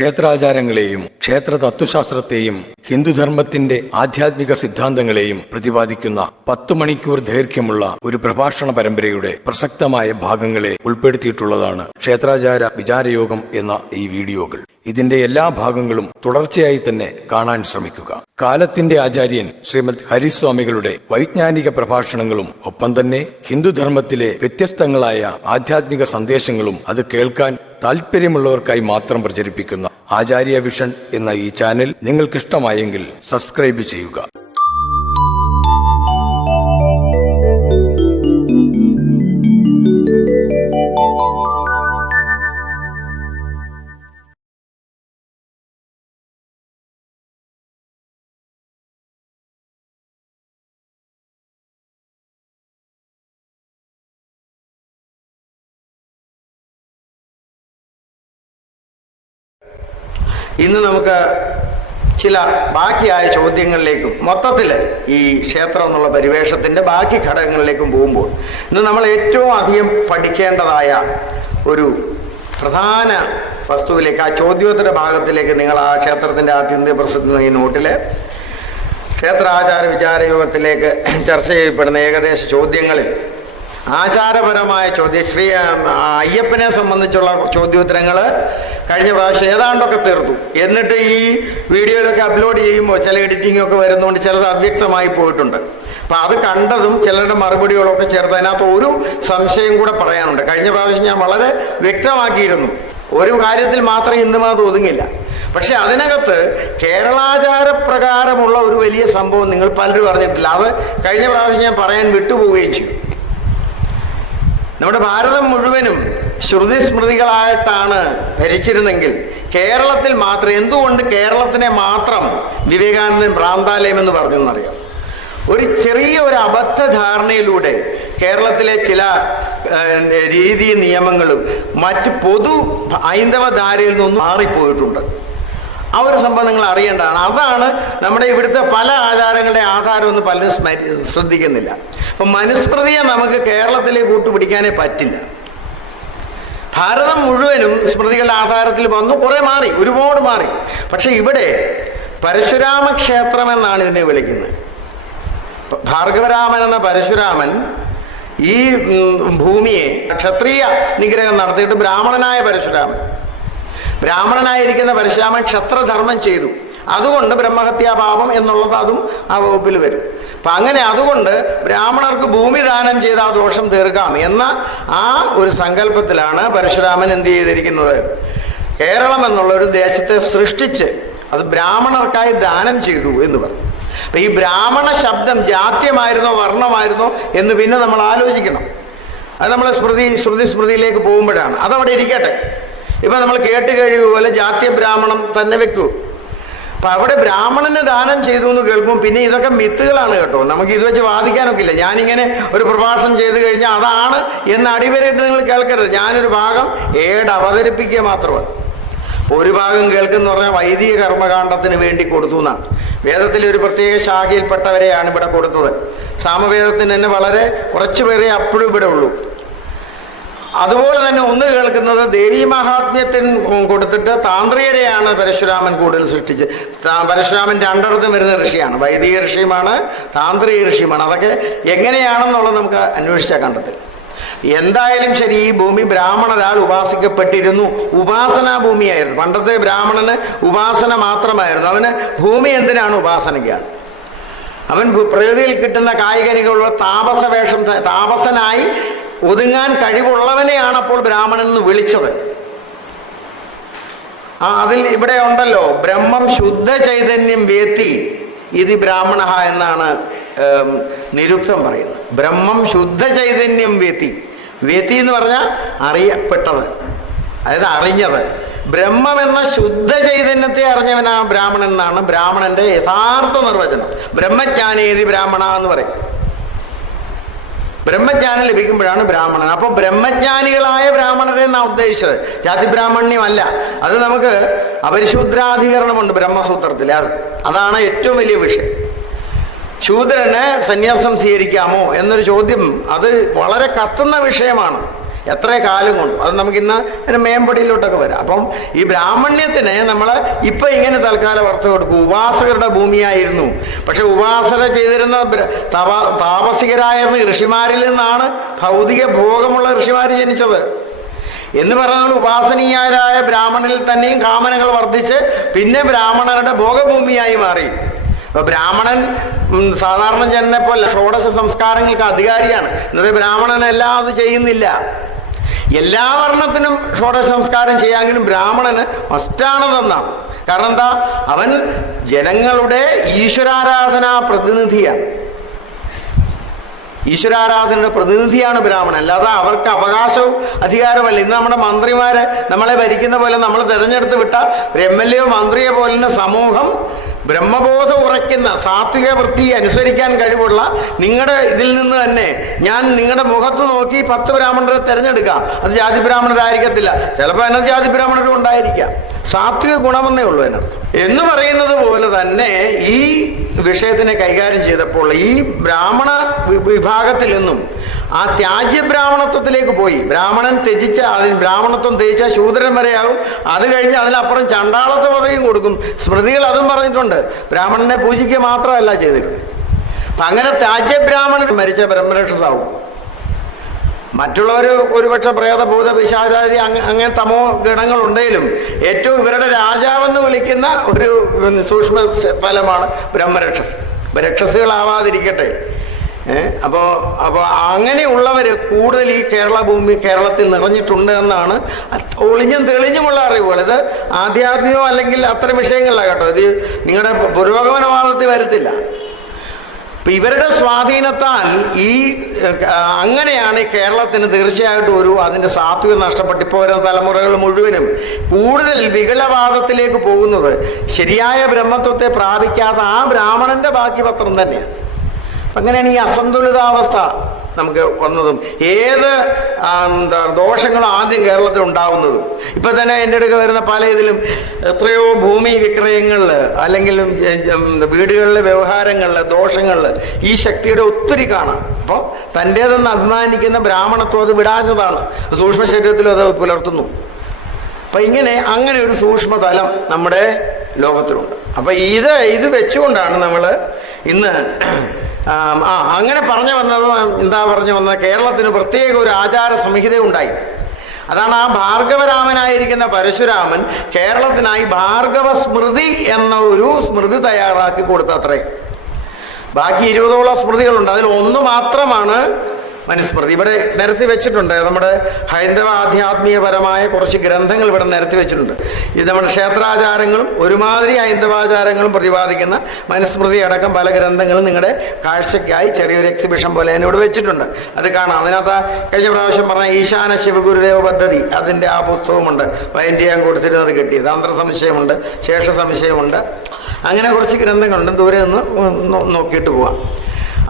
ക്ഷേത്രാചാരങ്ങളെയും ക്ഷേത്ര തത്വശാസ്ത്രത്തെയും ഹിന്ദുധർമ്മത്തിന്റെ ആധ്യാത്മിക സിദ്ധാന്തങ്ങളെയും പ്രതിപാദിക്കുന്ന പത്തു മണിക്കൂർ ദൈർഘ്യമുള്ള ഒരു പ്രഭാഷണ പരമ്പരയുടെ പ്രസക്തമായ ഭാഗങ്ങളെ ഉൾപ്പെടുത്തിയിട്ടുള്ളതാണ് ക്ഷേത്രാചാര വിചാരയോഗം എന്ന ഈ വീഡിയോകൾ. ഇതിന്റെ എല്ലാ ഭാഗങ്ങളും തുടർച്ചയായി തന്നെ കാണാൻ ശ്രമിക്കുക. കാലത്തിന്റെ ആചാര്യൻ ശ്രീമദ് ഹരിസ്വാമികളുടെ വൈജ്ഞാനിക പ്രഭാഷണങ്ങളും ഒപ്പം തന്നെ ഹിന്ദുധർമ്മത്തിലെ വ്യത്യസ്തങ്ങളായ ആധ്യാത്മിക സന്ദേശങ്ങളും അത് കേൾക്കാൻ താല്പര്യമുള്ളവർക്കായി മാത്രം പ്രചരിപ്പിക്കുന്ന ആചാര്യ വിഷൻ എന്ന ഈ ചാനൽ നിങ്ങൾക്കിഷ്ടമായെങ്കിൽ സബ്സ്ക്രൈബ് ചെയ്യുക. ഇന്ന് നമുക്ക് ചില ബാക്കിയായ ചോദ്യങ്ങളിലേക്കും മൊത്തത്തിൽ ഈ ക്ഷേത്രം എന്നുള്ള പരിവേഷത്തിന്റെ ബാക്കി ഘടകങ്ങളിലേക്കും പോകുമ്പോൾ ഇന്ന് നമ്മൾ ഏറ്റവും അധികം പഠിക്കേണ്ടതായ ഒരു പ്രധാന വസ്തുവിലേക്ക് ആ ചോദ്യോത്തര ഭാഗത്തിലേക്ക് നിങ്ങൾ ആ ക്ഷേത്രത്തിന്റെ ആത്യന്തിക പ്രസിദ്ധ ഈ നോട്ടിൽ ക്ഷേത്രാചാര വിചാര യോഗത്തിലേക്ക് ചർച്ച ചെയ്യപ്പെടുന്ന ഏകദേശ ചോദ്യങ്ങളിൽ ആചാരപരമായ ചോദ്യം. ശ്രീ അയ്യപ്പനെ സംബന്ധിച്ചുള്ള ചോദ്യോത്തരങ്ങൾ കഴിഞ്ഞ പ്രാവശ്യം ഏതാണ്ടൊക്കെ തീർത്തു. എന്നിട്ട് ഈ വീഡിയോയിലൊക്കെ അപ്ലോഡ് ചെയ്യുമ്പോൾ ചില എഡിറ്റിംഗ് ഒക്കെ വരുന്നതുകൊണ്ട് ചിലത് അവ്യക്തമായി പോയിട്ടുണ്ട്. അപ്പൊ അത് കണ്ടതും ചിലരുടെ മറുപടികളൊക്കെ ചേർത്ത് അതിനകത്ത് ഒരു സംശയം കൂടെ പറയാനുണ്ട്. കഴിഞ്ഞ പ്രാവശ്യം ഞാൻ വളരെ വ്യക്തമാക്കിയിരുന്നു. ഒരു കാര്യത്തിൽ മാത്രം ഹിന്ദുമതം ഒതുങ്ങില്ല. പക്ഷെ അതിനകത്ത് കേരളാചാര പ്രകാരമുള്ള ഒരു വലിയ സംഭവം നിങ്ങൾ പലരും അറിഞ്ഞിട്ടില്ല. അത് കഴിഞ്ഞ പ്രാവശ്യം ഞാൻ പറയാൻ വിട്ടുപോവുകയും ചെയ്തു. നമ്മുടെ ഭാരതം മുഴുവനും ശ്രുതി സ്മൃതികളായിട്ടാണ് ഭരിച്ചിരുന്നെങ്കിൽ കേരളത്തിൽ മാത്രം എന്തുകൊണ്ട് കേരളത്തിനെ മാത്രം വിവേകാനന്ദൻ ഭ്രാന്താലയം എന്ന് പറഞ്ഞു എന്നറിയാം ഒരു ചെറിയ ഒരു അബദ്ധ ധാരണയിലൂടെ കേരളത്തിലെ ചില രീതി നിയമങ്ങളും മറ്റ് പൊതു ഹൈന്ദവ ധാരയിൽ നിന്നും മാറിപ്പോയിട്ടുണ്ട്. ആ ഒരു സംഭവം നിങ്ങൾ അറിയേണ്ടതാണ്. അതാണ് നമ്മുടെ ഇവിടുത്തെ പല ആചാരങ്ങളുടെ ആധാരം എന്ന് പലരും സ്മരി ശ്രദ്ധിക്കുന്നില്ല. അപ്പൊ മനുസ്മൃതിയെ നമുക്ക് കേരളത്തിലേക്ക് കൂട്ടുപിടിക്കാനേ പറ്റില്ല. ഭാരതം മുഴുവനും സ്മൃതികളുടെ ആധാരത്തിൽ വന്നു കുറെ മാറി ഒരുപാട് മാറി. പക്ഷെ ഇവിടെ പരശുരാമ ക്ഷേത്രം എന്നാണ് ഇതിനെ വിളിക്കുന്നത്. ഭാർഗവരാമൻ എന്ന പരശുരാമൻ ഈ ഭൂമിയെ ക്ഷത്രിയ നിഗ്രഹം നടത്തിയിട്ട് ബ്രാഹ്മണനായ പരശുരാമൻ ബ്രാഹ്മണനായിരിക്കുന്ന പരശുരാമൻ ക്ഷത്രധർമ്മം ചെയ്തു. അതുകൊണ്ട് ബ്രഹ്മഹത്യാപാപം എന്നുള്ളത് അതും ആ വകുപ്പിൽ വരും. അപ്പൊ അങ്ങനെ അതുകൊണ്ട് ബ്രാഹ്മണർക്ക് ഭൂമി ദാനം ചെയ്ത് ആ ദോഷം തീർക്കാം എന്ന ആ ഒരു സങ്കല്പത്തിലാണ് പരശുരാമൻ എന്ത് ചെയ്തിരിക്കുന്നത്? കേരളം എന്നുള്ള ഒരു ദേശത്തെ സൃഷ്ടിച്ച് അത് ബ്രാഹ്മണർക്കായി ദാനം ചെയ്തു എന്ന് പറഞ്ഞു. അപ്പൊ ഈ ബ്രാഹ്മണ ശബ്ദം ജാത്യമായിരുന്നോ വർണമായിരുന്നോ എന്ന് പിന്നെ നമ്മൾ ആലോചിക്കണം. അത് നമ്മൾ സ്മൃതി ശ്രുതി സ്മൃതിയിലേക്ക് പോകുമ്പോഴാണ്. അതവിടെ ഇരിക്കട്ടെ. ഇപ്പൊ നമ്മൾ കേട്ട് കഴിവ് പോലെ ജാത്യ ബ്രാഹ്മണം തന്നെ വെക്കൂ. അപ്പൊ അവിടെ ബ്രാഹ്മണന് ദാനം ചെയ്തു എന്ന് കേൾക്കും പിന്നെ ഇതൊക്കെ മിത്തുകളാണ് കേട്ടോ. നമുക്ക് ഇത് വെച്ച് വാദിക്കാനൊക്കെ ഇല്ല. ഞാനിങ്ങനെ ഒരു പ്രഭാഷണം ചെയ്ത് കഴിഞ്ഞാൽ അതാണ് എന്ന് അടിവരയിട്ട് നിങ്ങൾ കേൾക്കരുത്. ഞാനൊരു ഭാഗം ഏട് അവതരിപ്പിക്കുക മാത്രമാണ്. ഒരു ഭാഗം കേൾക്കുന്ന പറഞ്ഞാൽ വൈദിക കർമ്മകാണ്ഡത്തിന് വേണ്ടി കൊടുത്തു എന്നാണ്. വേദത്തിലെ ഒരു പ്രത്യേക ശാഖയിൽപ്പെട്ടവരെയാണ് ഇവിടെ കൊടുത്തത്. സാമവേദത്തിന് തന്നെ വളരെ കുറച്ചു പേരെ അപ്പോഴും ഇവിടെ ഉള്ളൂ. അതുപോലെ തന്നെ ഒന്ന് കേൾക്കുന്നത് ദേവി മഹാത്മ്യത്തിന് കൊടുത്തിട്ട് താന്ത്രികരെയാണ് പരശുരാമൻ കൂടുതൽ സൃഷ്ടിച്ച്. പരശുരാമൻ രണ്ടിടത്തും വരുന്ന ഋഷിയാണ്. വൈദിക ഋഷിയുമാണ് താന്ത്രിക ഋഷിയുമാണ്. അതൊക്കെ എങ്ങനെയാണെന്നുള്ളത് നമുക്ക് അന്വേഷിച്ചാൽ കണ്ടെത്തും എന്തായാലും ശരി ഈ ഭൂമി ബ്രാഹ്മണരാൽ ഉപാസിക്കപ്പെട്ടിരുന്നു. ഉപാസനാ ഭൂമിയായിരുന്നു. പണ്ടത്തെ ബ്രാഹ്മണന് ഉപാസന മാത്രമായിരുന്നു. അവന് ഭൂമി എന്തിനാണ് ഉപാസനയ്ക്കാണ് അവൻ പ്രകൃതിയിൽ കിട്ടുന്ന കായികനികളുള്ള താപസവേഷം താപസനായി ഒതുങ്ങാൻ കഴിവുള്ളവനെയാണ് അപ്പോൾ ബ്രാഹ്മണൻ എന്ന് വിളിച്ചത്. ആ അതിൽ ഇവിടെ ഉണ്ടല്ലോ ബ്രഹ്മം ശുദ്ധ ചൈതന്യം വേത്തി ഇത് ബ്രാഹ്മണ എന്നാണ് നിരുക്തം പറയുന്നത്. ബ്രഹ്മം ശുദ്ധ ചൈതന്യം വേത്തി. വേത്തി എന്ന് പറഞ്ഞാൽ അറിയപ്പെട്ടത് അതായത് അറിഞ്ഞത്. ബ്രഹ്മം എന്ന ശുദ്ധ ചൈതന്യത്തെ അറിഞ്ഞവനാ ബ്രാഹ്മണൻ എന്നാണ് ബ്രാഹ്മണന്റെ യഥാർത്ഥ നിർവചനം. ബ്രഹ്മജ്ഞാനേതി ബ്രാഹ്മണ എന്ന് പറയും. ബ്രഹ്മജ്ഞാനം ലഭിക്കുമ്പോഴാണ് ബ്രാഹ്മണൻ. അപ്പൊ ബ്രഹ്മജ്ഞാനികളായ ബ്രാഹ്മണരെ എന്നാ ഉദ്ദേശിച്ചത്? ജാതി ബ്രാഹ്മണ്യമല്ല അത് നമുക്ക് അപരിശൂദ്രാധികരണമുണ്ട് ബ്രഹ്മസൂത്രത്തിൽ അത് അതാണ് ഏറ്റവും വലിയ വിഷയം. ശൂദ്രന് സന്യാസം സ്വീകരിക്കാമോ എന്നൊരു ചോദ്യം അത് വളരെ കത്തുന്ന വിഷയമാണ്. എത്ര കാലം കൊണ്ട്. അത് നമുക്ക് ഇന്ന് ഒരു മേമ്പടിയിലോട്ടൊക്കെ വരാം. അപ്പം ഈ ബ്രാഹ്മണ്യത്തിന് നമ്മൾ ഇപ്പൊ ഇങ്ങനെ തൽക്കാലം അർത്ഥം കൊടുക്കും. ഉപാസകരുടെ ഭൂമിയായിരുന്നു. പക്ഷെ ഉപാസന ചെയ്തിരുന്ന താപസികരായിരുന്ന ഋഷിമാരിൽ നിന്നാണ് ഭൗതിക ഭോഗമുള്ള ഋഷിമാർ ജനിച്ചത്. എന്ന് പറഞ്ഞാൽ ഉപാസനീയരായ ബ്രാഹ്മണരിൽ തന്നെയും കാമനകൾ വർദ്ധിച്ച് പിന്നെ ബ്രാഹ്മണരുടെ ഭോഗഭൂമിയായി മാറി. അപ്പൊ ബ്രാഹ്മണൻ സാധാരണ ജനനെ പോലെ ഷോഡശ സംസ്കാരങ്ങൾക്ക് അധികാരിയാണ്. എന്നിട്ട് ബ്രാഹ്മണൻ എല്ലാം അത് ചെയ്യുന്നില്ല. എല്ലാ വർണത്തിനും ഷോഡശ സംസ്കാരം ചെയ്യാമെങ്കിലും ബ്രാഹ്മണന് മസ്റ്റാണതെന്നാണ് കാരണം എന്താ? അവൻ ജനങ്ങളുടെ ഈശ്വരാരാധനാ പ്രതിനിധിയാണ്. ഈശ്വരാരാധനയുടെ പ്രതിനിധിയാണ് ബ്രാഹ്മണൻ. അല്ലാതെ അവർക്ക് അവകാശവും അധികാരമല്ല. ഇന്ന് നമ്മുടെ മന്ത്രിമാരെ നമ്മളെ ഭരിക്കുന്ന പോലെ നമ്മൾ തിരഞ്ഞെടുത്ത് വിട്ട ഒരു എം എൽ എ മന്ത്രിയെ പോലെ സമൂഹം ബ്രഹ്മബോധം ഉറയ്ക്കുന്ന സാത്വിക വൃത്തി അനുസരിക്കാൻ കഴിവുള്ള നിങ്ങളുടെ ഇതിൽ നിന്ന് തന്നെ ഞാൻ നിങ്ങളുടെ മുഖത്ത് നോക്കി പത്ത് ബ്രാഹ്മണരെ തിരഞ്ഞെടുക്കാം. അത് ജാതി ബ്രാഹ്മണരായിരിക്കത്തില്ല. ചിലപ്പോൾ അതിനകത്ത് ജാതി ബ്രാഹ്മണരും ഉണ്ടായിരിക്കാം. സാത്വിക ഗുണമെന്നേ ഉള്ളൂ അതിനർത്ഥം എന്ന് പറയുന്നത് പോലെ തന്നെ ഈ വിഷയത്തിനെ കൈകാര്യം ചെയ്തപ്പോൾ ഈ ബ്രാഹ്മണ വിഭാഗത്തിൽ നിന്നും ആ ത്യാജ്യ ബ്രാഹ്മണത്വത്തിലേക്ക് പോയി. ബ്രാഹ്മണൻ ത്യജിച്ച അതിന് ബ്രാഹ്മണത്വം ത്യജിച്ച ശൂദ്രൻ വരെയാകും. അത് കഴിഞ്ഞ് അതിനപ്പുറം ചണ്ടാളത്വ പദവിയും കൊടുക്കും സ്മൃതികൾ അതും പറഞ്ഞിട്ടുണ്ട്. ബ്രാഹ്മണനെ പൂജിക്കുക മാത്രമല്ല ചെയ്തിരുന്നത് അപ്പൊ അങ്ങനെ ത്യാജ്യ ബ്രാഹ്മണൻ മരിച്ച ബ്രഹ്മരക്ഷസാവും മറ്റുള്ളവർ ഒരുപക്ഷെ പ്രേതഭൂത അങ്ങ അങ്ങനെ തമോ ഗണങ്ങളുണ്ടെങ്കിലും ഏറ്റവും ഇവരുടെ രാജാവെന്ന് വിളിക്കുന്ന ഒരു സൂക്ഷ്മ ഫലമാണ് ബ്രഹ്മരക്ഷസ് രക്ഷസുകളാവാതിരിക്കട്ടെ അപ്പോ അപ്പൊ അങ്ങനെയുള്ളവര് കൂടുതൽ ഈ കേരള ഭൂമി കേരളത്തിൽ നിറഞ്ഞിട്ടുണ്ട് എന്നാണ് ഒളിഞ്ഞും തെളിഞ്ഞുമുള്ള അറിവുകൾ. ഇത് ആധ്യാത്മികമോ അല്ലെങ്കിൽ അത്തരം വിഷയങ്ങളിലാണ് കേട്ടോ. ഇത് നിങ്ങളുടെ പുരോഗമനവാദത്തിൽ വരത്തില്ല. അപ്പൊ ഇവരുടെ സ്വാധീനത്താൽ ഈ അങ്ങനെയാണ് കേരളത്തിന് തീർച്ചയായിട്ടും ഒരു അതിന്റെ സാത്വികം നഷ്ടപ്പെട്ട് ഇപ്പോൾ വരുന്ന തലമുറകൾ മുഴുവനും കൂടുതൽ വികലവാദത്തിലേക്ക് പോകുന്നത് ശരിയായ ബ്രഹ്മത്വത്തെ പ്രാപിക്കാത്ത ആ ബ്രാഹ്മണന്റെ ബാക്കി പത്രം തന്നെയാണ്. അങ്ങനെയാണ് ഈ അസന്തുലിതാവസ്ഥ നമുക്ക് വന്നതും. ഏത് എന്താ ദോഷങ്ങളും ആദ്യം കേരളത്തിൽ ഉണ്ടാവുന്നതും? ഇപ്പൊ തന്നെ എന്റെ അടുക്ക വരുന്ന പല ഇതിലും എത്രയോ ഭൂമി വിക്രയങ്ങളിൽ അല്ലെങ്കിൽ വീടുകളിലെ വ്യവഹാരങ്ങളിൽ ദോഷങ്ങളിൽ ഈ ശക്തിയുടെ ഒത്തിരി കാണാം. അപ്പോൾ തന്റേതെന്ന് അഭിമാനിക്കുന്ന ബ്രാഹ്മണത്വം അത് വിടാഞ്ഞതാണ്. സൂക്ഷ്മ ശരീരത്തിലും അത് പുലർത്തുന്നു. അപ്പൊ ഇങ്ങനെ അങ്ങനെ ഒരു സൂക്ഷ്മതലം നമ്മുടെ ലോകത്തിലുണ്ട്. അപ്പൊ ഇത് ഇത് വെച്ചുകൊണ്ടാണ് നമ്മൾ ഇന്ന് ആം, അങ്ങനെ പറഞ്ഞു വന്നത് എന്താ പറഞ്ഞു വന്നത്? കേരളത്തിന് പ്രത്യേക ഒരു ആചാര സംഹിത ഉണ്ടായി അതാണ് ആ ഭാർഗവരാമനായിരിക്കുന്ന പരശുരാമൻ കേരളത്തിനായി ഭാർഗവ സ്മൃതി എന്ന ഒരു സ്മൃതി തയ്യാറാക്കി കൊടുത്തത്രേ. ബാക്കി ഇരുപതോളം സ്മൃതികളുണ്ട്. അതിൽ ഒന്ന് മാത്രമാണ് മനുസ്മൃതി ഇവിടെ നിരത്തി വെച്ചിട്ടുണ്ട്. നമ്മുടെ ഹൈന്ദവ ആധ്യാത്മികപരമായ കുറച്ച് ഗ്രന്ഥങ്ങൾ ഇവിടെ നിരത്തി വെച്ചിട്ടുണ്ട്. ഇത് നമ്മുടെ ക്ഷേത്രാചാരങ്ങളും ഒരുമാതിരി ഹൈന്ദവാചാരങ്ങളും പ്രതിപാദിക്കുന്ന മനുസ്മൃതി അടക്കം പല ഗ്രന്ഥങ്ങളും നിങ്ങളുടെ കാഴ്ചയ്ക്കായി ചെറിയൊരു എക്സിബിഷൻ പോലെ ഇവിടെ വെച്ചിട്ടുണ്ട്. അത് കാണാം. അതിനകത്ത് കഴിഞ്ഞ പ്രാവശ്യം പറഞ്ഞ ഈശാന ശിവഗുരുദേവ പദ്ധതി അതിന്റെ ആ പുസ്തകമുണ്ട് വൈൻഡ് ചെയ്യാൻ കൊടുത്തിരുന്നത് കിട്ടി. തന്ത്ര സംശയമുണ്ട് ശേഷ സംശയമുണ്ട്. അങ്ങനെ കുറച്ച് ഗ്രന്ഥങ്ങളുണ്ട്. ദൂരെ നിന്ന് നോക്കിയിട്ട് പോവാം.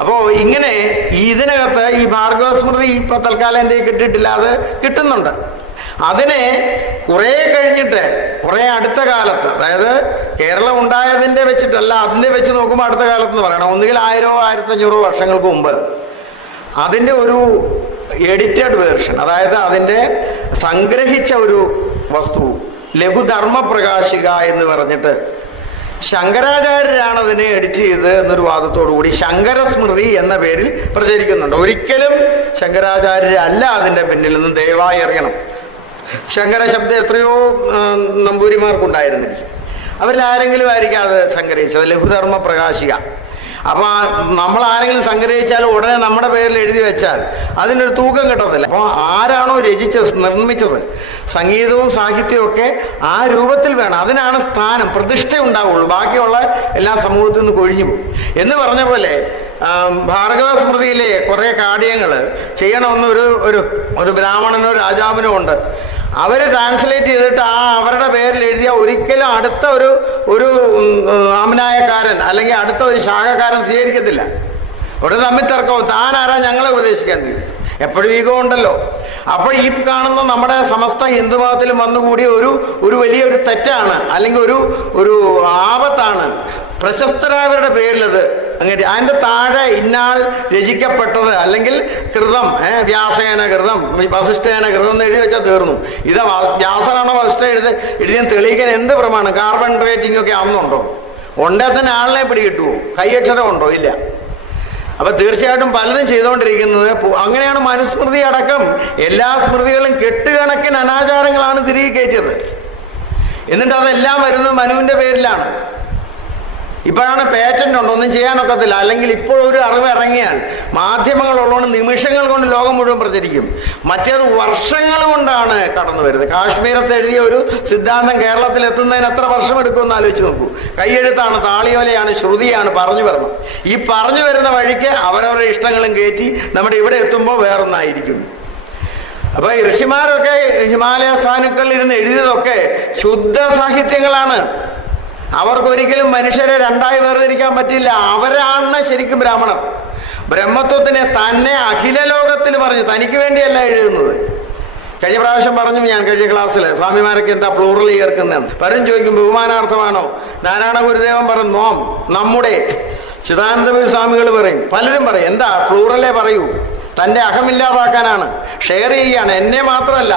അപ്പോ ഇങ്ങനെ ഇതിനകത്ത് ഈ ഭാർഗവസ്മൃതി ഇപ്പൊ തൽക്കാലം എന്റെ കിട്ടിയിട്ടില്ല. അത് കിട്ടുന്നുണ്ട്. അതിനെ കുറെ കഴിഞ്ഞിട്ട് കുറെ അടുത്ത കാലത്ത് അതായത് കേരളം ഉണ്ടായതിന്റെ വെച്ചിട്ടല്ല അതിന്റെ വെച്ച് നോക്കുമ്പോൾ അടുത്ത കാലത്ത് എന്ന് പറയണം. ഒന്നുകിൽ ആയിരോ ആയിരത്തി അഞ്ഞൂറോ വർഷങ്ങൾക്ക് മുമ്പ് അതിന്റെ ഒരു എഡിറ്റഡ് വേർഷൻ അതായത് അതിന്റെ സംഗ്രഹിച്ച ഒരു വസ്തു ലഘുധർമ്മ പ്രകാശിക എന്ന് പറഞ്ഞിട്ട് ശങ്കരാചാര്യരാണ് അതിനെ എഡിറ്റ് ചെയ്ത് എന്നൊരു വാദത്തോടു കൂടി ശങ്കരസ്മൃതി എന്ന പേരിൽ പ്രചരിക്കുന്നുണ്ട്. ഒരിക്കലും ശങ്കരാചാര്യരല്ല അതിന്റെ പിന്നിൽ നിന്ന് ദയവായി അറിയണം ശങ്കര ശബ്ദം എത്രയോ നമ്പൂരിമാർക്കുണ്ടായിരുന്നില്ല അവരിൽ ആരെങ്കിലും ആയിരിക്കും അത് സംഗ്രഹിച്ചത്. ലഘുധർമ്മ പ്രകാശിക. അപ്പൊ നമ്മൾ ആരെങ്കിലും സംഗ്രഹിച്ചാൽ ഉടനെ നമ്മുടെ പേരിൽ എഴുതി വെച്ചാൽ അതിനൊരു തൂക്കം കിട്ടത്തില്ല. അപ്പോൾ ആരാണോ രചിച്ചത് നിർമ്മിച്ചത് സംഗീതവും സാഹിത്യവും ഒക്കെ ആ രൂപത്തിൽ വേണം. അതിനാണ് സ്ഥാനം പ്രതിഷ്ഠ ഉണ്ടാവുള്ളൂ. ബാക്കിയുള്ള എല്ലാ സമൂഹത്തിൽ നിന്ന് കൊഴിഞ്ഞു പോകും. എന്ന് പറഞ്ഞ പോലെ ഭാർഗവ സ്മൃതിയിലെ കുറെ കാര്യങ്ങൾ ചെയ്യണമെന്ന് ഒരു ഒരു ബ്രാഹ്മണനോ രാജാവിനോ ഉണ്ട്. അവർ ട്രാൻസ്ലേറ്റ് ചെയ്തിട്ട് ആ അവരുടെ പേരിൽ എഴുതിയ ഒരിക്കലും അടുത്ത ഒരു ഒരു ആമനായക്കാരൻ അല്ലെങ്കിൽ അടുത്ത ഒരു ശാഖക്കാരൻ സ്വീകരിക്കത്തില്ല. ഇവിടെ തമ്മിൽ തർക്കവും. താനാരാ ഞങ്ങളെ ഉപദേശിക്കാൻ തീരും എപ്പോഴും ഈഗോ ഉണ്ടല്ലോ. അപ്പോൾ ഈ കാണുന്ന നമ്മുടെ സമസ്ത ഹിന്ദുമതത്തിലും വന്നുകൂടിയ ഒരു ഒരു വലിയൊരു തെറ്റാണ് അല്ലെങ്കിൽ ഒരു ഒരു ആപത്താണ്. പ്രശസ്തരായവരുടെ പേരിലത് അങ്ങനെ അതിന്റെ താഴെ ഇന്നാൾ രചിക്കപ്പെട്ടത് അല്ലെങ്കിൽ കൃതം വ്യാസേന കൃതം വസിഷ്ഠേന കൃതം എന്ന് എഴുതി വെച്ചാൽ തീർന്നു. ഇത് വ്യാസനാണോ വസിഷ്ഠ എഴുതി എഴുതിയാൻ തെളിയിക്കാൻ എന്ത് പ്രമാണം? കാർബൺ റേറ്റിംഗ് ഒക്കെ ആവുന്നുണ്ടോ? ഉണ്ടേ തന്നെ ആളിനെ പിടികിട്ടുവോ? കൈയക്ഷരം ഉണ്ടോ? ഇല്ല. അപ്പൊ തീർച്ചയായിട്ടും പലതും ചെയ്തുകൊണ്ടിരിക്കുന്നത് അങ്ങനെയാണ് മനുസ്മൃതി അടക്കം. എല്ലാ സ്മൃതികളും കെട്ടുകണക്കിന് അനാചാരങ്ങളാണ് തിരികെ കയറ്റിയത്. എന്നിട്ട് അതെല്ലാം വരുന്നത് മനുവിന്റെ പേരിലാണ്. ഇപ്പോഴാണ് പേറ്റന്റ് ഉണ്ട്. ഒന്നും ചെയ്യാനൊക്കത്തില്ല. അല്ലെങ്കിൽ ഇപ്പോൾ ഒരു അറിവ് ഇറങ്ങിയാൽ മാധ്യമങ്ങൾ ഉള്ളതുകൊണ്ട് നിമിഷങ്ങൾ കൊണ്ട് ലോകം മുഴുവൻ പ്രചരിക്കും. മറ്റേത് വർഷങ്ങൾ കൊണ്ടാണ് കടന്നു വരുന്നത്. കാശ്മീരത്ത് എഴുതിയ ഒരു സിദ്ധാന്തം കേരളത്തിൽ എത്തുന്നതിന് എത്ര വർഷം എടുക്കുമെന്ന് ആലോചിച്ച് നോക്കൂ. കൈയെഴുത്താണ് താളിയോലയാണ് ശ്രുതിയാണ് പറഞ്ഞു വരണം. ഈ പറഞ്ഞു വരുന്ന വഴിക്ക് അവരവരുടെ ഇഷ്ടങ്ങളും കയറ്റി നമ്മുടെ ഇവിടെ എത്തുമ്പോൾ വേറൊന്നായിരിക്കും. അപ്പൊ ഈ ഋഷിമാരൊക്കെ ഹിമാലയ സാനുക്കളിൽ ഇരുന്ന് എഴുതിയതൊക്കെ ശുദ്ധ സാഹിത്യങ്ങളാണ്. അവർക്കൊരിക്കലും മനുഷ്യരെ രണ്ടായി വേർതിരിക്കാൻ പറ്റില്ല. അവരാണ് ശരിക്കും ബ്രാഹ്മണർ. ബ്രഹ്മത്വത്തിനെ തന്നെ അഖില ലോകത്തിൽ പറഞ്ഞു. തനിക്ക് വേണ്ടിയല്ല എഴുതുന്നത്. കഴിഞ്ഞ പ്രാവശ്യം പറഞ്ഞു ഞാൻ കഴിഞ്ഞ ക്ലാസ്സിൽ സ്വാമിമാരൊക്കെ എന്താ പ്ലൂറൽ ചേർക്കുന്നതെന്ന് പലരും ചോദിക്കും ബഹുമാനാർത്ഥമാണോ? നാരായണ ഗുരുദേവൻ പറഞ്ഞു നോം നമ്മുടെ. ചിദാനന്ദപുരി സ്വാമികൾ പറയും. പലരും പറയും എന്താ? പ്ലൂറലേ പറയൂ. തന്റെ അഹമില്ലാതാക്കാനാണ് ഷെയർ ചെയ്യുകയാണ്. എന്നെ മാത്രമല്ല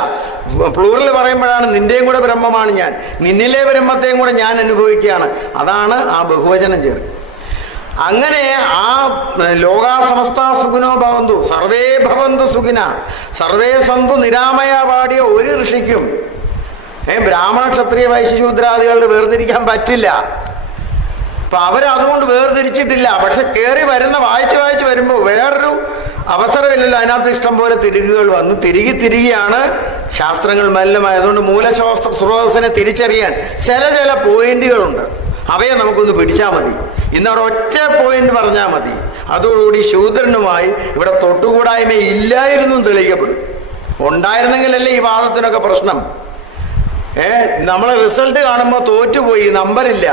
പ്ലൂറൽ പറയുമ്പോഴാണ് നിന്റെയും കൂടെ ബ്രഹ്മമാണ് ഞാൻ. നിന്നിലെ ബ്രഹ്മത്തെയും കൂടെ ഞാൻ അനുഭവിക്കുകയാണ്. അതാണ് ആ ബഹുവചനം ചേർക്കുക അങ്ങനെ ആ ലോകാ സമസ്ത സുഖിനോ ഭവന്തു. സർവേ ഭവന്തു സുഖിന. സർവേ സന്തു നിരാമയ പാടിയ ഒരു ഋഷിക്കും ഏ ബ്രാഹ്മണ ക്ഷത്രിയ വൈശ്യശൂദ്രാദികളുടെ വേർതിരിക്കാൻ പറ്റില്ല. അപ്പൊ അവരതുകൊണ്ട് വേർതിരിച്ചിട്ടില്ല. പക്ഷെ കയറി വരുന്ന വായിച്ച് വായിച്ച് വരുമ്പോൾ വേറൊരു അവസരമില്ലല്ലോ. അതിനകത്ത് ഇഷ്ടം പോലെ തിരികുകൾ വന്നു. തിരികെ തിരികെയാണ് ശാസ്ത്രങ്ങൾ മലിനമായതുകൊണ്ട് മൂലശാസ്ത്ര സ്രോതസ്സിനെ തിരിച്ചറിയാൻ ചില ചില പോയിന്റുകളുണ്ട്. അവയെ നമുക്കൊന്ന് പിടിച്ചാൽ മതി. ഇന്ന് ഒറ്റ പോയിന്റ് പറഞ്ഞാൽ മതി. അതോടുകൂടി ശൂദ്രനുമായി ഇവിടെ തൊട്ടുകൂടായ്മ ഇല്ലായിരുന്നു തെളിയിക്കപ്പെടും. ഉണ്ടായിരുന്നെങ്കിലല്ലേ ഈ വാദത്തിനൊക്കെ പ്രശ്നം. ഏ നമ്മളെ റിസൾട്ട് കാണുമ്പോൾ തോറ്റുപോയി നമ്പറില്ല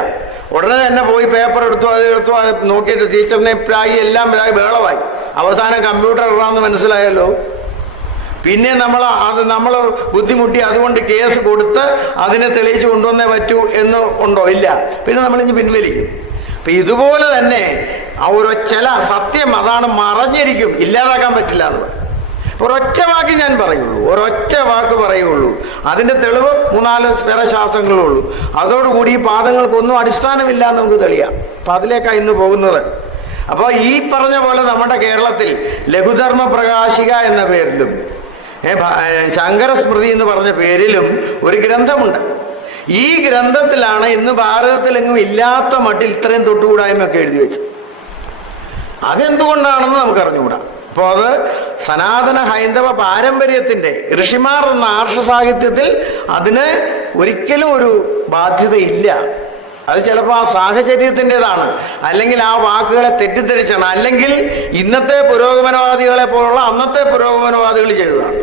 ഉടനെ തന്നെ പോയി പേപ്പർ എടുത്തു അത് എടുത്തു അത് നോക്കിയിട്ട് ടീച്ചറിനെ പ്രായി എല്ലാം പ്രായി ബേളമായി അവസാനം കമ്പ്യൂട്ടർ ഇടാന്ന് മനസ്സിലായല്ലോ. പിന്നെ നമ്മൾ അത് നമ്മൾ ബുദ്ധിമുട്ടി അതുകൊണ്ട് കേസ് കൊടുത്ത് അതിനെ തെളിയിച്ചു കൊണ്ടുവന്നേ പറ്റൂ എന്ന് ഉണ്ടോ? ഇല്ല. പിന്നെ നമ്മൾ ഇനി പിൻവലിക്കും. അപ്പൊ ഇതുപോലെ തന്നെ ഒരു ചില സത്യം അതാണ് മറഞ്ഞിരിക്കും. ഇല്ലാതാക്കാൻ പറ്റില്ല എന്ന്. ഒരൊറ്റ വാക്ക് ഞാൻ പറയുള്ളൂ. ഒരൊറ്റ വാക്ക് പറയുള്ളൂ അതിന്റെ തെളിവ് മൂന്നാൽ വേറെ ശാസ്ത്രങ്ങളേ ഉള്ളൂ അതോടുകൂടി ഈ പാദങ്ങൾക്കൊന്നും അടിസ്ഥാനമില്ല എന്ന് നമുക്ക് തെളിയാം. അപ്പൊ അതിലേക്കാണ് ഇന്ന് പോകുന്നത്. അപ്പോൾ ഈ പറഞ്ഞ പോലെ നമ്മുടെ കേരളത്തിൽ ലഘുധർമ്മ പ്രകാശിക എന്ന പേരിലും ശങ്കരസ്മൃതി എന്ന് പറഞ്ഞ പേരിലും ഒരു ഗ്രന്ഥമുണ്ട്. ഈ ഗ്രന്ഥത്തിലാണ് ഇന്ന് ഭാരതത്തിലെങ്ങും ഇല്ലാത്ത മട്ടിൽ ഇത്രയും തൊട്ടുകൂടായ്മയൊക്കെ എഴുതി വെച്ചത്. അതെന്തുകൊണ്ടാണെന്ന് നമുക്ക് അറിഞ്ഞുകൂടാ അപ്പോൾ അത് സനാതന ഹൈന്ദവ പാരമ്പര്യത്തിന്റെ ഋഷിമാർ എന്ന ആർഷ സാഹിത്യത്തിൽ അതിന് ഒരിക്കലും ഒരു ബാധ്യതയില്ല. അത് ചിലപ്പോൾ ആ സാഹചര്യത്തിന്റെതാണ് അല്ലെങ്കിൽ ആ വാക്കുകളെ തെറ്റിദ്ധരിച്ചാണ്. അല്ലെങ്കിൽ ഇന്നത്തെ പുരോഗമനവാദികളെ പോലുള്ള അന്നത്തെ പുരോഗമനവാദികൾ ചെയ്തതാണ്.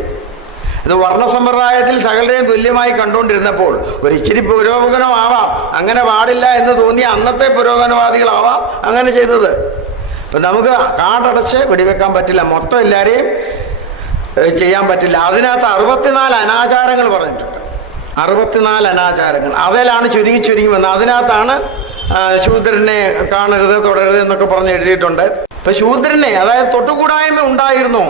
ഇത് വർണസമ്പ്രദായത്തിൽ സകലരെയും തുല്യമായി കണ്ടുകൊണ്ടിരുന്നപ്പോൾ ഒരു ഇച്ചിരി പുരോഗമനമാവാം. അങ്ങനെ പാടില്ല എന്ന് തോന്നിയ അന്നത്തെ പുരോഗമനവാദികളാവാം അങ്ങനെ ചെയ്തത്. അപ്പൊ നമുക്ക് കാടടച്ച് വെടിവെക്കാൻ പറ്റില്ല. മൊത്തം എല്ലാരെയും ചെയ്യാൻ പറ്റില്ല. അതിനകത്ത് അറുപത്തിനാല് അനാചാരങ്ങൾ പറഞ്ഞിട്ടുണ്ട്. അറുപത്തിനാല് അനാചാരങ്ങൾ. അതിലാണ് ചുരുങ്ങി ചുരുങ്ങി വന്നത്. അതിനകത്താണ് ശൂദ്രനെ കാണരുത് തുടരുത് എന്നൊക്കെ പറഞ്ഞ് എഴുതിയിട്ടുണ്ട്. ഇപ്പൊ ശൂദ്രനെ അതായത് തൊട്ടുകൂടായ്മ ഉണ്ടായിരുന്നു.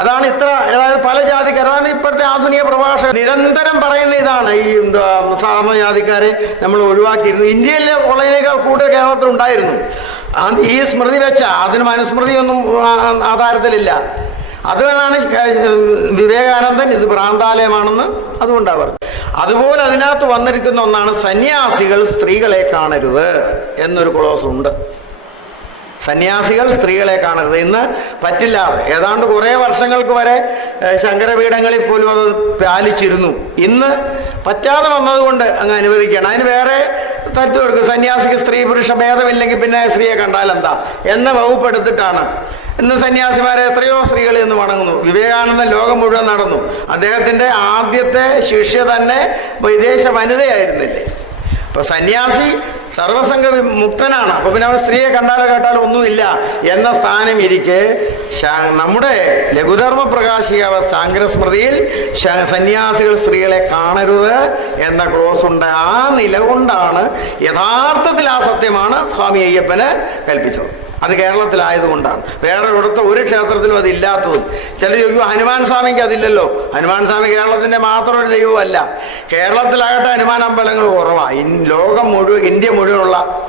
അതാണ് ഇത്ര അതായത് പല ജാതിക്കാർ അതാണ് ഇപ്പോഴത്തെ ആധുനിക പ്രഭാഷകർ നിരന്തരം പറയുന്ന ഇതാണ്. ഈ എന്താ സാധാരണ ജാതിക്കാരെ നമ്മൾ ഒഴിവാക്കിയിരുന്നു. ഇന്ത്യയിലെ ഉള്ളതിനേക്കാൾ കൂടുതൽ കേരളത്തിൽ ഉണ്ടായിരുന്നു ഈ സ്മൃതി വെച്ച അതിന് മനുസ്മൃതിയൊന്നും ഒന്നും ആധാരത്തിലില്ല. അതുകൊണ്ടാണ് വിവേകാനന്ദൻ ഇത് ഭ്രാന്താലയമാണെന്ന് അതുകൊണ്ടാണ് പറഞ്ഞത്. അതുപോലെ അതിനകത്ത് വന്നിരിക്കുന്ന ഒന്നാണ് സന്യാസികൾ സ്ത്രീകളെ കാണരുത് എന്നൊരു ക്ലോസ് ഉണ്ട്. സന്യാസികൾ സ്ത്രീകളെ കാണരുത്. ഇന്ന് പറ്റില്ലാതെ ഏതാണ്ട് കുറെ വർഷങ്ങൾക്ക് വരെ ശങ്കരപീഠങ്ങളിൽ പോലും അത് പാലിച്ചിരുന്നു. ഇന്ന് പറ്റാതെ വന്നതുകൊണ്ട് അങ്ങ് അനുവദിക്കണം അതിന് വേറെ തരത്തിൽ കൊടുക്കും സന്യാസിക്ക് സ്ത്രീ പുരുഷ ഭേദമില്ലെങ്കിൽ പിന്നെ സ്ത്രീയെ കണ്ടാൽ എന്താ? എന്ന വകുപ്പ് എടുത്തിട്ടാണ്. ഇന്ന് സന്യാസിമാരെ എത്രയോ സ്ത്രീകൾ ഇന്ന് വണങ്ങുന്നു. വിവേകാനന്ദ ലോകം മുഴുവൻ നടന്നു. അദ്ദേഹത്തിന്റെ ആദ്യത്തെ ശിഷ്യ തന്നെ വിദേശ വനിതയായിരുന്നില്ലേ? അപ്പൊ സന്യാസി സർവസംഘ മുക്തനാണ്. അപ്പൊ പിന്നെ അവൻ സ്ത്രീയെ കണ്ടാലോ കേട്ടാലോ ഒന്നുമില്ല എന്ന സ്ഥാനം ഇരിക്കെ നമ്മുടെ ലഘുധർമ്മ പ്രകാശിക സാങ്കരസ്മൃതിയിൽ സന്യാസികൾ സ്ത്രീകളെ കാണരുത് എന്ന ക്ലോസ് ഉണ്ട്. ആ നില കൊണ്ടാണ് യഥാർത്ഥത്തിൽ ആ സത്യമാണ് സ്വാമി അയ്യപ്പന് കൽപ്പിച്ചത്. അത് കേരളത്തിലായതുകൊണ്ടാണ്. വേറെ ഇവിടുത്തെ ഒരു ക്ഷേത്രത്തിലും അത് ഇല്ലാത്തതും. ചില ചോദിക്കും ഹനുമാൻ സ്വാമിക്ക് അതില്ലല്ലോ? ഹനുമാൻ സ്വാമി കേരളത്തിന്റെ മാത്രം ഒരു ദൈവമല്ല. കേരളത്തിലാകട്ടെ ഹനുമാൻ അമ്പലങ്ങൾ കുറവാണ് ലോകം മുഴുവൻ ഇന്ത്യ മുഴുവനുള്ള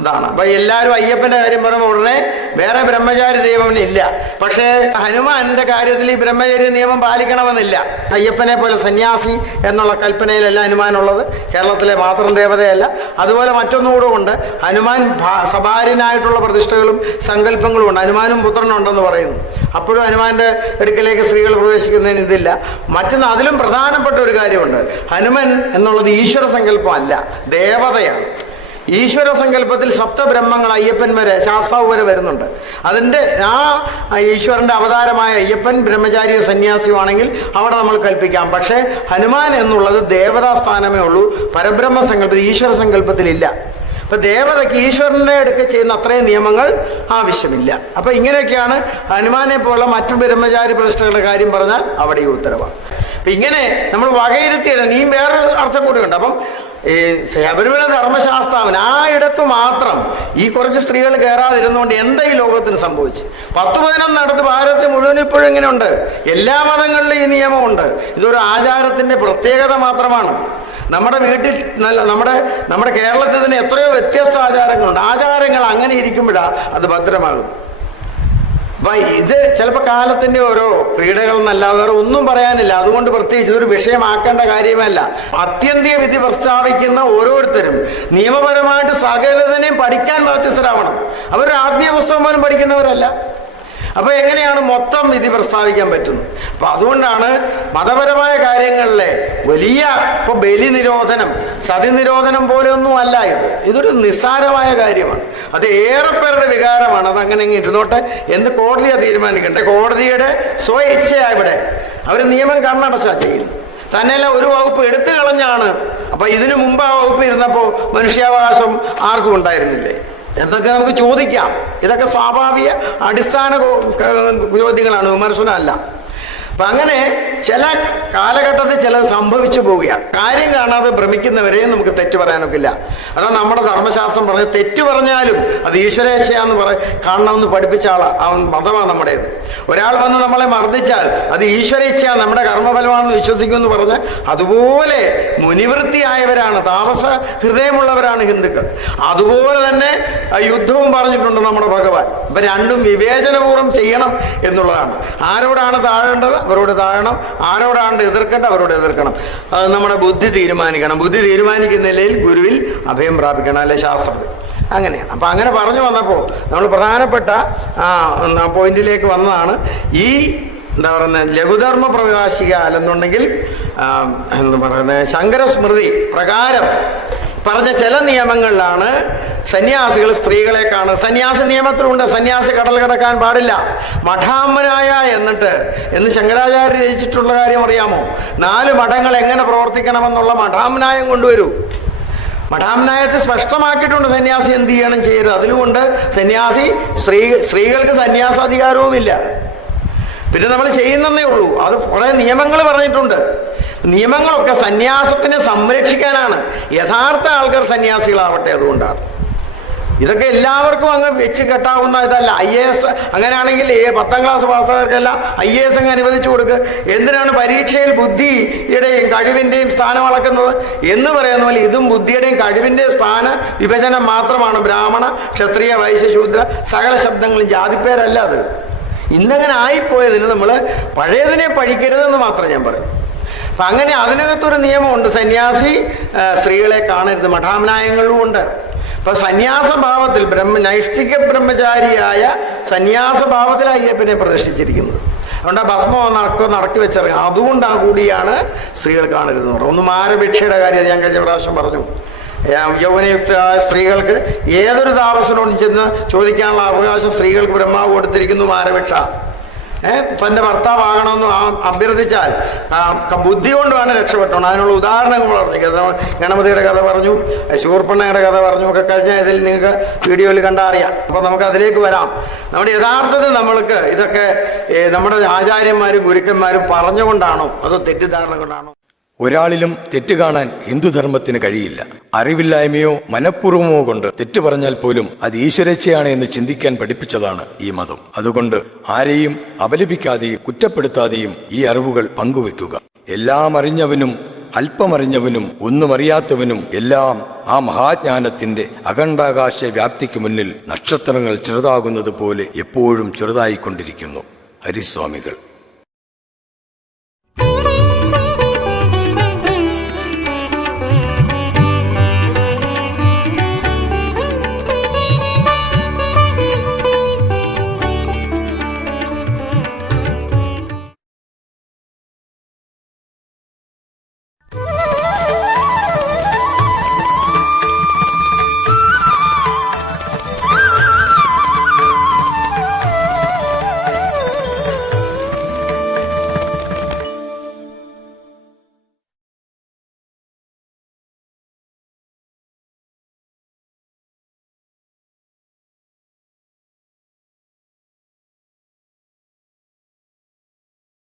ഇതാണ്. അപ്പൊ എല്ലാവരും അയ്യപ്പന്റെ കാര്യം പറയുമ്പോൾ ഉടനെ വേറെ ബ്രഹ്മചാരി ദൈവം ഇല്ല. പക്ഷേ ഹനുമാന്റെ കാര്യത്തിൽ ഈ ബ്രഹ്മചാരി നിയമം പാലിക്കണമെന്നില്ല. അയ്യപ്പനെ പോലെ സന്യാസി എന്നുള്ള കൽപ്പനയിലല്ല ഹനുമാനുള്ളത്. കേരളത്തിലെ മാത്രം ദേവതയല്ല. അതുപോലെ മറ്റൊന്നുകൂടെ ഉണ്ട്. ഹനുമാൻ സബാരിനായിട്ടുള്ള പ്രതിഷ്ഠകളും സങ്കല്പങ്ങളും ഉണ്ട്. ഹനുമാനും പുത്രനുണ്ടെന്ന് പറയുന്നു. അപ്പോഴും ഹനുമാന്റെ അടുക്കലേക്ക് സ്ത്രീകൾ പ്രവേശിക്കുന്നതിന് ഇതില്ല. മറ്റൊന്ന് അതിലും പ്രധാനപ്പെട്ട ഒരു കാര്യമുണ്ട്. ഹനുമൻ എന്നുള്ളത് ഈശ്വര സങ്കല്പമല്ല. ദേവതയാണ്. ഈശ്വര സങ്കല്പത്തിൽ സപ്തബ്രഹ്മങ്ങൾ അയ്യപ്പൻ വരെ ശാസ്താവ് വരെ വരുന്നുണ്ട്. അതിന്റെ ആ ഈശ്വരന്റെ അവതാരമായ അയ്യപ്പൻ ബ്രഹ്മചാരിയോ സന്യാസിയോ ആണെങ്കിൽ അവിടെ നമ്മൾ കൽപ്പിക്കാം. പക്ഷേ ഹനുമാൻ എന്നുള്ളത് ദേവതാ സ്ഥാനമേ ഉള്ളൂ. പരബ്രഹ്മ സങ്കല്പത്തിൽ ഈശ്വര സങ്കല്പത്തിലില്ല അപ്പൊ ദേവതയ്ക്ക് ഈശ്വരനെ അടുക്ക ചെയ്യുന്ന അത്രയും നിയമങ്ങൾ ആവശ്യമില്ല. അപ്പൊ ഇങ്ങനെയൊക്കെയാണ് ഹനുമാനെ പോലുള്ള മറ്റു ബ്രഹ്മചാരി പ്രതിഷ്ഠകളുടെ കാര്യം പറഞ്ഞാൽ അവിടെ ഈ ഉത്തരവാണ് ഇങ്ങനെ നമ്മൾ വകയിരുത്തിയത് ഇനിയും വേറെ അർത്ഥം കൂടിയുണ്ട് അപ്പം ഈ ശബരിമല ധർമ്മശാസ്താവൻ ആ ഇടത്ത് മാത്രം ഈ കുറച്ച് സ്ത്രീകൾ കയറാതിരുന്നുകൊണ്ട് എന്താ ഈ ലോകത്തിന് സംഭവിച്ചു പത്ത് പതിനൊന്നിടത്ത് ഭാരതത്തിൽ മുഴുവൻ ഇപ്പോഴും ഇങ്ങനെയുണ്ട്. എല്ലാ മതങ്ങളിലും ഈ നിയമമുണ്ട്. ഇതൊരു ആചാരത്തിന്റെ പ്രത്യേകത മാത്രമാണ്. നമ്മുടെ വീട്ടിൽ നമ്മുടെ നമ്മുടെ കേരളത്തിൽ തന്നെ എത്രയോ വ്യത്യസ്ത ആചാരങ്ങളുണ്ട്. ആചാരങ്ങൾ അങ്ങനെ ഇരിക്കുമ്പോഴാണ് അത് ഭദ്രമാകും അപ്പൊ ഇത് ചിലപ്പോ കാലത്തിന്റെ ഓരോ ക്രീഡകൾ എന്നല്ലാതെ വേറെ ഒന്നും പറയാനില്ല. അതുകൊണ്ട് പ്രത്യേകിച്ച് ഇതൊരു വിഷയമാക്കേണ്ട കാര്യമല്ല. അത്യന്തിക വിധി പ്രസ്താവിക്കുന്ന ഓരോരുത്തരും നിയമപരമായിട്ട് സകലതിനെയും പഠിക്കാൻ ബാധ്യസ്ഥരാവണം. അവർ ആത്മീയ പുസ്തകം പോലും പഠിക്കുന്നവരല്ല. അപ്പൊ എങ്ങനെയാണ് മൊത്തം വിധി പ്രസ്താവിക്കാൻ പറ്റുന്നത്? അപ്പൊ അതുകൊണ്ടാണ് മതപരമായ കാര്യങ്ങളിലെ വലിയ ഇപ്പൊ ബലി നിരോധനം സതി നിരോധനം പോലെയൊന്നും അല്ല ഇത്. ഇതൊരു നിസ്സാരമായ കാര്യമാണ്. അത് ഏറെ പേരുടെ വികാരമാണ്. അത് അങ്ങനെ ഇരുന്നോട്ടെ. എന്ത് കോടതിയാ തീരുമാനിക്കട്ടെ കോടതിയുടെ സ്വഇച്ഛയാ ഇവിടെ. അവർ നിയമം കണ്ണടച്ചാ ചെയ്യുന്നു തന്നെയല്ല ഒരു വകുപ്പ് എടുത്തു കളഞ്ഞാണ്. അപ്പൊ ഇതിനു മുമ്പ് ആ വകുപ്പ് ഇരുന്നപ്പോ മനുഷ്യാവകാശം ആർക്കും ഉണ്ടായിരുന്നില്ലേ? എന്തൊക്കെ നമുക്ക് ചോദിക്കാം. ഇതൊക്കെ സ്വാഭാവിക അടിസ്ഥാന ചോദ്യങ്ങളാണ് വിമർശനമല്ല. അപ്പൊ അങ്ങനെ ചില കാലഘട്ടത്തിൽ ചില സംഭവിച്ചു പോവുകയാണ് കാര്യം കാണാതെ ഭ്രമിക്കുന്നവരെയും നമുക്ക് തെറ്റ് പറയാനൊക്കില്ല. അതാ നമ്മുടെ ധർമ്മശാസ്ത്രം പറഞ്ഞ തെറ്റ് പറഞ്ഞാലും അത് ഈശ്വരേശയാന്ന് പറ കാണണമെന്ന് പഠിപ്പിച്ച ആളാ. അവൻ മതമാണ് നമ്മുടേത്. ഒരാൾ വന്ന് നമ്മളെ മർദ്ദിച്ചാൽ അത് ഈശ്വരേച്ഛ നമ്മുടെ കർമ്മഫലമാണെന്ന് വിശ്വസിക്കുമെന്ന് പറഞ്ഞ് അതുപോലെ മുനിവൃത്തിയായവരാണ് താമസ ഹൃദയമുള്ളവരാണ് ഹിന്ദുക്കൾ. അതുപോലെ തന്നെ യുദ്ധവും പറഞ്ഞിട്ടുണ്ട് നമ്മുടെ ഭഗവാൻ. ഇപ്പൊ രണ്ടും വിവേചനപൂർവം ചെയ്യണം എന്നുള്ളതാണ്. ആരോടാണ് താഴേണ്ടത്? അവരോട് താഴണം ആരോടാണ് എതിർക്കേണ്ടത് അവരോട് എതിർക്കണം. അത് നമ്മുടെ ബുദ്ധി തീരുമാനിക്കണം. ബുദ്ധി തീരുമാനിക്കുന്ന നിലയിൽ ഗുരുവിൽ അഭയം പ്രാപിക്കണം അല്ലെ ശാസ്ത്രത്തിൽ. അങ്ങനെയാണ്. അപ്പൊ അങ്ങനെ പറഞ്ഞു വന്നപ്പോൾ നമ്മൾ പ്രധാനപ്പെട്ട പോയിന്റിലേക്ക് വന്നതാണ്. ഈ എന്താ പറയുന്നത് ലഘുധർമ്മ പ്രകാശിക അല്ലെന്നുണ്ടെങ്കിൽ എന്താ പറയുന്നത് ശങ്കരസ്മൃതി പ്രകാരം പറഞ്ഞ ചില നിയമങ്ങളിലാണ് സന്യാസികൾ സ്ത്രീകളെ കാണുക സന്യാസ നിയമത്തിലുണ്ട്. സന്യാസി കടൽ കിടക്കാൻ പാടില്ല. മഠാമ്മനായ എന്നിട്ട് എന്ന് ശങ്കരാചാര്യ രചിച്ചിട്ടുള്ള കാര്യം അറിയാമോ? നാല് മഠങ്ങൾ എങ്ങനെ പ്രവർത്തിക്കണമെന്നുള്ള മഠാമ്മനായം കൊണ്ടുവരൂ. മഠാമ്നായത്തെ സ്പഷ്ടമാക്കിയിട്ടുണ്ട് സന്യാസി എന്ത് ചെയ്യണം ചെയ്യരുത്. അതിലുമുണ്ട് സന്യാസി സ്ത്രീ സ്ത്രീകൾക്ക് സന്യാസാധികാരവുമില്ല. പിന്നെ നമ്മൾ ചെയ്യുന്നതേ ഉള്ളൂ. അത് കുറെ നിയമങ്ങൾ പറഞ്ഞിട്ടുണ്ട്. നിയമങ്ങളൊക്കെ സന്യാസത്തിനെ സംരക്ഷിക്കാനാണ്. യഥാർത്ഥ ആൾക്കാർ സന്യാസികളാവട്ടെ അതുകൊണ്ടാണ്. ഇതൊക്കെ എല്ലാവർക്കും അങ്ങ് വെച്ച് കെട്ടാവുന്ന ഇതല്ല. ഐ എ എസ് അങ്ങനെയാണെങ്കിൽ പത്താം ക്ലാസ് പാസ്സായവർക്കെല്ലാം ഐ എ എസ് അങ്ങ് അനുവദിച്ചു കൊടുക്കുക എന്തിനാണ് പരീക്ഷയിൽ ബുദ്ധിയുടെയും കഴിവിന്റെയും സ്ഥാനം അളക്കുന്നത്? എന്ന് പറയുന്ന പോലെ ഇതും ബുദ്ധിയുടെയും കഴിവിന്റെയും സ്ഥാന വിഭജനം മാത്രമാണ്. ബ്രാഹ്മണ ക്ഷത്രിയ വൈശ്യ ശൂദ്ര സകല ശബ്ദങ്ങളും ജാതിപ്പേരല്ല അത്. ഇന്നങ്ങനെ ആയിപ്പോയതിന് നമ്മൾ പഴയതിനെ പഴിക്കരുതെന്ന് മാത്രം ഞാൻ പറയും അപ്പൊ അങ്ങനെ അതിനകത്തൊരു നിയമമുണ്ട്. സന്യാസി സ്ത്രീകളെ കാണരുത്. മഠാമനായങ്ങളും ഉണ്ട്. അപ്പൊ സന്യാസഭാവത്തിൽ ബ്രഹ്മ നൈഷ്ഠിക ബ്രഹ്മചാരിയായ സന്യാസഭാവത്തിൽ അയ്യപ്പനെ പ്രതിഷ്ഠിച്ചിരിക്കുന്നത് അതുകൊണ്ട് ആ ഭസ്മോ നടക്കോ നടക്കി വെച്ചിറങ്ങും അതുകൊണ്ടാ കൂടിയാണ് സ്ത്രീകൾ കാണരുതെന്ന് പറഞ്ഞു ഒന്ന് മാരഭിക്ഷയുടെ കാര്യം ഞാൻ കഴിഞ്ഞ പ്രാവശ്യം പറഞ്ഞു. യൗവനയുക്തരായ സ്ത്രീകൾക്ക് ഏതൊരു താമസനോടും ചെന്ന് ചോദിക്കാനുള്ള അവകാശം സ്ത്രീകൾക്ക് ബ്രഹ്മാവ് കൊടുത്തിരിക്കുന്നു മാരഭിക്ഷ. തന്റെ ഭർത്താവാകണമെന്ന് അഭ്യർത്ഥിച്ചാൽ ബുദ്ധി കൊണ്ടാണ് രക്ഷപ്പെട്ടോണം അതിനുള്ള ഉദാഹരണങ്ങൾ പറഞ്ഞു. ഗണപതിയുടെ കഥ പറഞ്ഞു ശൂർപ്പണ്ണയുടെ കഥ പറഞ്ഞു ഒക്കെ കഴിഞ്ഞ ഇതിൽ നിങ്ങൾക്ക് വീഡിയോയിൽ കണ്ടാ അറിയാം. അപ്പൊ നമുക്ക് അതിലേക്ക് വരാം. നമ്മുടെ യഥാർത്ഥത്തിൽ നമ്മൾക്ക് ഇതൊക്കെ നമ്മുടെ ആചാര്യന്മാരും ഗുരുക്കന്മാരും പറഞ്ഞുകൊണ്ടാണോ അതോ തെറ്റിദ്ധാരണ കൊണ്ടാണോ? ഒരാളിലും തെറ്റ് കാണാൻ ഹിന്ദുധർമ്മത്തിന് കഴിയില്ല. അറിവില്ലായ്മയോ മനഃപൂർവമോ കൊണ്ട് തെറ്റ് പറഞ്ഞാൽ പോലും അത് ഈശ്വരച്ചയാണ് എന്ന് ചിന്തിക്കാൻ പഠിപ്പിച്ചതാണ് ഈ മതം. അതുകൊണ്ട് ആരെയും അപലപിക്കാതെയും കുറ്റപ്പെടുത്താതെയും ഈ അറിവുകൾ പങ്കുവെക്കുക എല്ലാം അറിഞ്ഞവനും അല്പമറിഞ്ഞവനും ഒന്നും അറിയാത്തവനും എല്ലാം ആ മഹാജ്ഞാനത്തിന്റെ അഖണ്ഡാകാശ വ്യാപ്തിക്ക് മുന്നിൽ നക്ഷത്രങ്ങൾ ചെറുതാകുന്നത് പോലെ എപ്പോഴും ചെറുതായിക്കൊണ്ടിരിക്കുന്നു. ഹരിസ്വാമികൾ